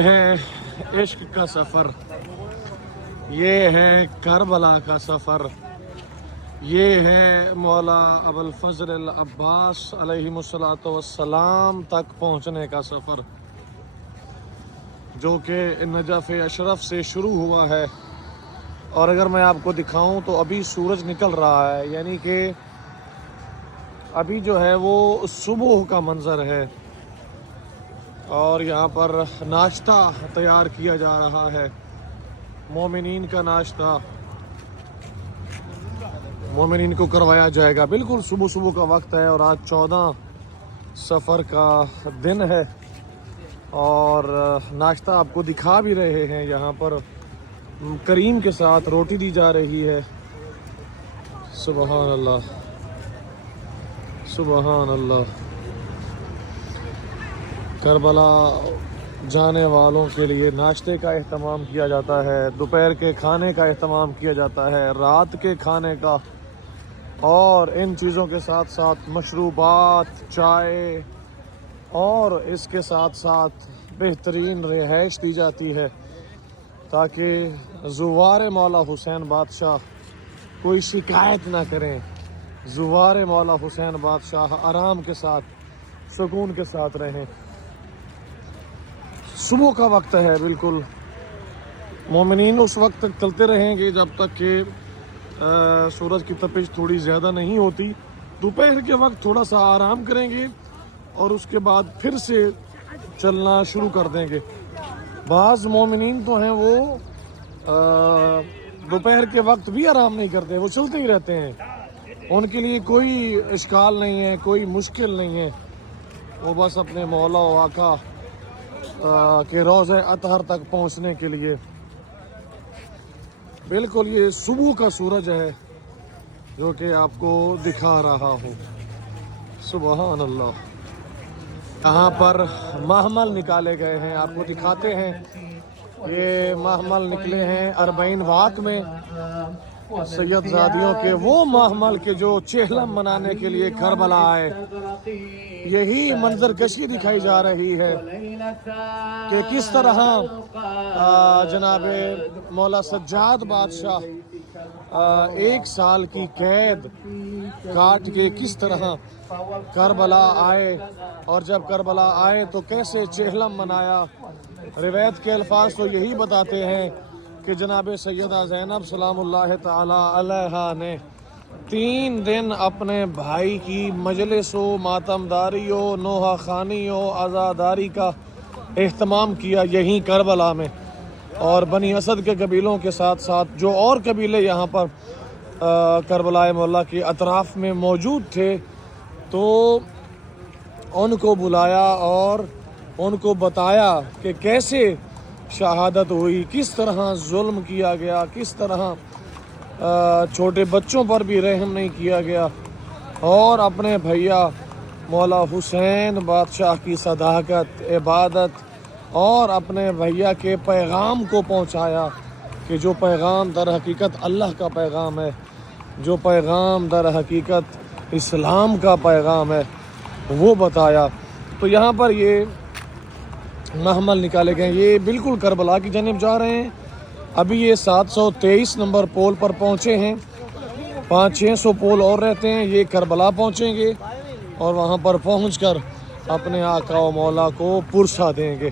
ہے عشق کا سفر، یہ ہے کربلا کا سفر، یہ ہے مولا ابوالفضل العباس علیہ الصلوۃ والسلام تک پہنچنے کا سفر، جو کہ نجف اشرف سے شروع ہوا ہے۔ اور اگر میں آپ کو دکھاؤں تو ابھی سورج نکل رہا ہے، یعنی کہ ابھی جو ہے وہ صبح کا منظر ہے، اور یہاں پر ناشتہ تیار کیا جا رہا ہے، مومنین کا ناشتہ مومنین کو کروایا جائے گا۔ بالکل صبح کا وقت ہے، اور آج 14 سفر کا دن ہے، اور ناشتہ آپ کو دکھا بھی رہے ہیں۔ یہاں پر کریم کے ساتھ روٹی دی جا رہی ہے۔ سبحان اللہ، سبحان اللہ۔ کربلا جانے والوں کے لیے ناشتے کا اہتمام کیا جاتا ہے، دوپہر کے کھانے کا اہتمام کیا جاتا ہے، رات کے کھانے کا، اور ان چیزوں کے ساتھ ساتھ مشروبات، چائے، اور اس کے ساتھ ساتھ بہترین رہائش دی جاتی ہے، تاکہ زوار مولا حسین بادشاہ کوئی شکایت نہ کریں، زوار مولا حسین بادشاہ آرام کے ساتھ، سکون کے ساتھ رہیں۔ صبح کا وقت ہے، بالکل مومنین اس وقت تک چلتے رہیں گے جب تک کہ سورج کی تپش تھوڑی زیادہ نہیں ہوتی۔ دوپہر کے وقت تھوڑا سا آرام کریں گے، اور اس کے بعد پھر سے چلنا شروع کر دیں گے۔ بعض مومنین تو ہیں وہ دوپہر کے وقت بھی آرام نہیں کرتے، وہ چلتے ہی رہتے ہیں، ان کے لیے کوئی اشکال نہیں ہے، کوئی مشکل نہیں ہے، وہ بس اپنے مولا و آقا کے روضہ اطہر تک پہنچنے کے لیے۔ بالکل یہ صبح کا سورج ہے جو کہ آپ کو دکھا رہا ہوں۔ سبحان اللہ۔ یہاں پر محمل نکالے گئے ہیں، آپ کو دکھاتے ہیں۔ یہ محمل نکلے ہیں 40 واق میں، سید زادیوں کے وہ محمل کے جو چہلم منانے کے لیے کربلا آئے۔ یہی منظر کشی دکھائی جا رہی ہے کہ کس طرح جناب مولا سجاد بادشاہ 1 سال کی قید کاٹ کے کس طرح کربلا آئے، اور جب کربلا آئے تو کیسے چہلم منایا۔ روایت کے الفاظ تو یہی بتاتے ہیں کہ جناب سیدہ زینب سلام اللہ تعالی علیہا نے 3 دن اپنے بھائی کی مجلس و ماتمداری و نوحہ خانی و عزاداری کا اہتمام کیا یہیں کربلا میں، اور بنی اسد کے قبیلوں کے ساتھ ساتھ جو اور قبیلے یہاں پر کربلا مولا کے اطراف میں موجود تھے، تو ان کو بلایا اور ان کو بتایا کہ کیسے شہادت ہوئی، کس طرح ظلم کیا گیا، کس طرح چھوٹے بچوں پر بھی رحم نہیں کیا گیا، اور اپنے بھیا مولا حسین بادشاہ کی صداقت، عبادت، اور اپنے بھیا کے پیغام کو پہنچایا، کہ جو پیغام در حقیقت اللہ کا پیغام ہے، جو پیغام در حقیقت اسلام کا پیغام ہے، وہ بتایا۔ تو یہاں پر یہ محمل نکالے گئے، یہ بالکل کربلا کی جانب جا رہے ہیں۔ ابھی یہ 723 نمبر پول پر پہنچے ہیں، 500-600 پول اور رہتے ہیں، یہ کربلا پہنچیں گے، اور وہاں پر پہنچ کر اپنے آقا و مولا کو پرسہ دیں گے۔